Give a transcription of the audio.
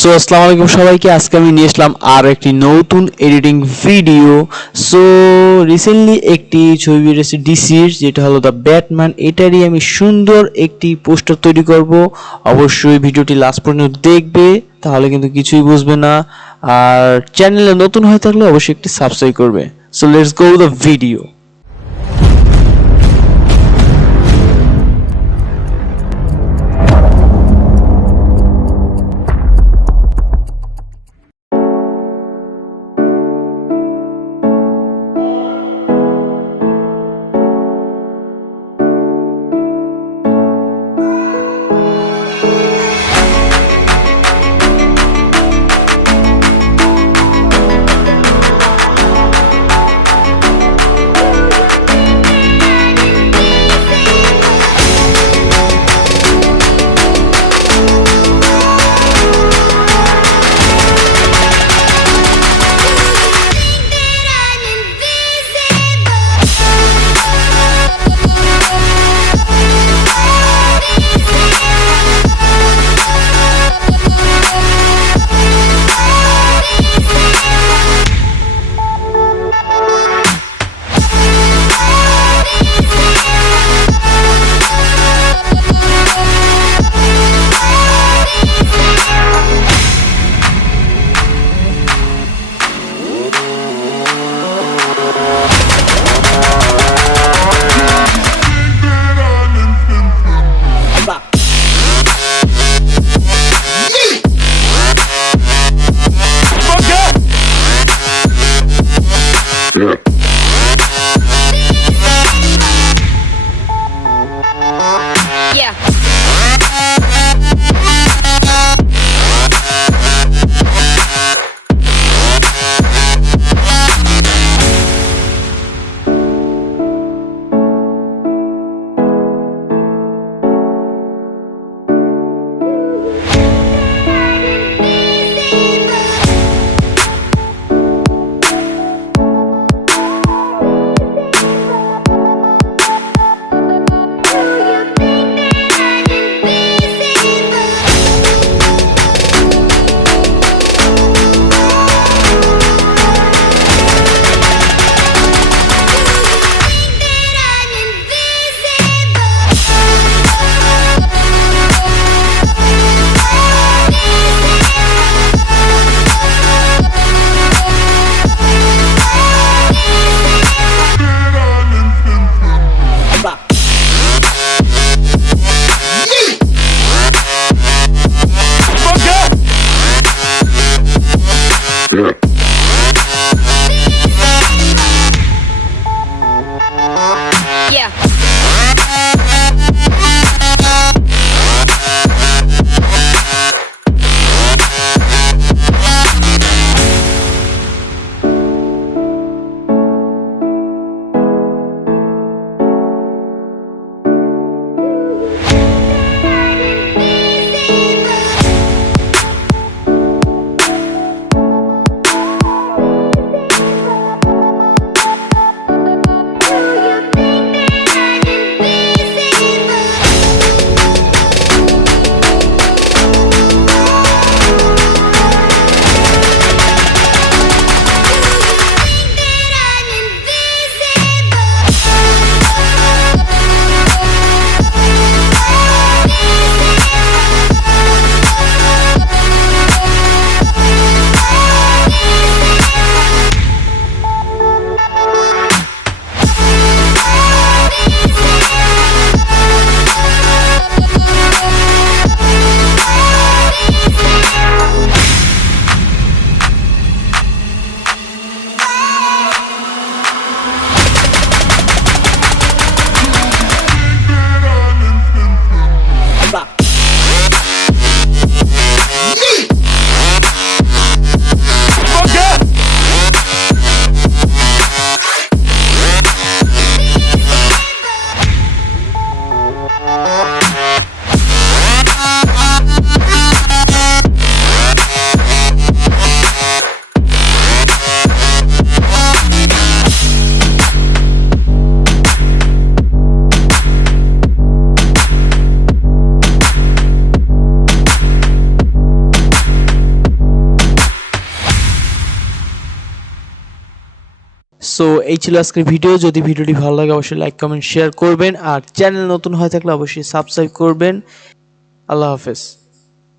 সো আসসালামু আলাইকুম সবাইকে। আজকে আমি নিয়ে আসলাম আর একটি নতুন এডিটিং ভিডিও। সো রিসেন্টলি একটি ছবি বেরিয়েছে ডিসির, যেটা হলো দ্য ব্যাটম্যান। এটারই আমি সুন্দর একটি পোস্টার তৈরি করব। অবশ্যই ভিডিওটি লাস্ট পর্যন্ত দেখবে, তাহলে কিন্তু কিছুই বুঝবে না। আর চ্যানেলে নতুন হয়ে থাকলে অবশ্যই একটি সাবস্ক্রাইব করবে। So let's go the video. So এই ছিল আজকের ভিডিও। যদি ভিডিওটি ভালো লাগে অবশ্যই লাইক কমেন্ট শেয়ার করবেন, আর চ্যানেল নতুন হয়ে থাকলে অবশ্যই সাবস্ক্রাইব করবেন। আল্লাহ হাফেজ।